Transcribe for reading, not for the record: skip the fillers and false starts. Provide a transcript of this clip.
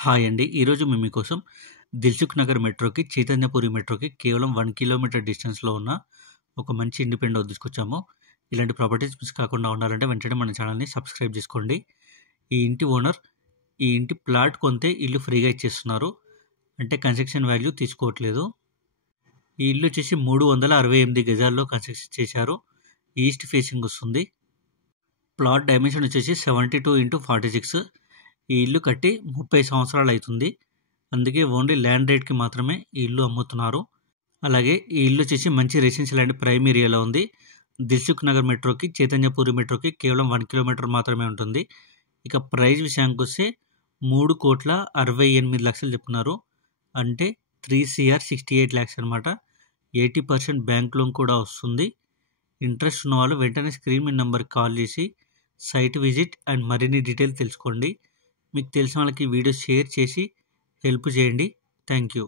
Hi అండి. ఈరోజు మేము మీకోసం దిల్సుఖ్ నగర్ మెట్రోకి, చైతన్యపురి మెట్రోకి కేవలం 1 కిలోమీటర్ డిస్టెన్స్‌లో ఉన్న ఒక మంచి ఇండిపెండెంట్ హౌస్ తీసుకొచ్చాము. ఇలాంటి ప్రాపర్టీస్ మిస్ కాకుండా ఉండాలంటే వెంటనే మన ఛానల్‌ని సబ్స్క్రైబ్ చేసుకోండి. ఈ ఇంటి ఓనర్ ఈ ఇంటి ప్లాట్ కొంటే ఇల్లు ఫ్రీగా ఇచ్చేస్తున్నారు. అంటే కన్స్ట్రక్షన్ వాల్యూ తీసుకోవట్లేదు. ఈ ఇల్లు వచ్చేసి 368 గజాల్లో కన్స్ట్రక్షన్ చేశారు. ఈస్ట్ ఫేసింగ్ వస్తుంది. ప్లాట్ డైమెన్షన్ వచ్చేసి 72x46. ఈ ఇల్లు కట్టి 30 సంవత్సరాలు అవుతుంది. అందుకే ఓన్లీ ల్యాండ్ రేట్‌కి మాత్రమే ఈ ఇల్లు అమ్ముతున్నారు. అలాగే ఈ ఇల్లు వచ్చేసి మంచి రెసిడెన్షియల్ అండ్ ప్రైమ్ ఏరియాలో ఉంది. దిల్సుఖ్ నగర్ మెట్రోకి, చైతన్యపురి మెట్రోకి కేవలం 1 కిలోమీటర్ మాత్రమే ఉంటుంది. ఇక ప్రైస్ విషయానికొస్తే 3,68,00,000 చెప్తున్నారు. అంటే 3,68,00,000 అనమాట. 80% బ్యాంక్ లోన్ కూడా వస్తుంది. ఇంట్రెస్ట్ ఉన్న వాళ్ళు వెంటనే స్క్రీన్ మీద నెంబర్కి కాల్ చేసి సైట్ విజిట్ అండ్ మరిన్ని డీటెయిల్స్ తెలుసుకోండి. మీకు తెలిసిన వాళ్ళకి వీడియో షేర్ చేసి హెల్ప్ చేయండి. Thank you.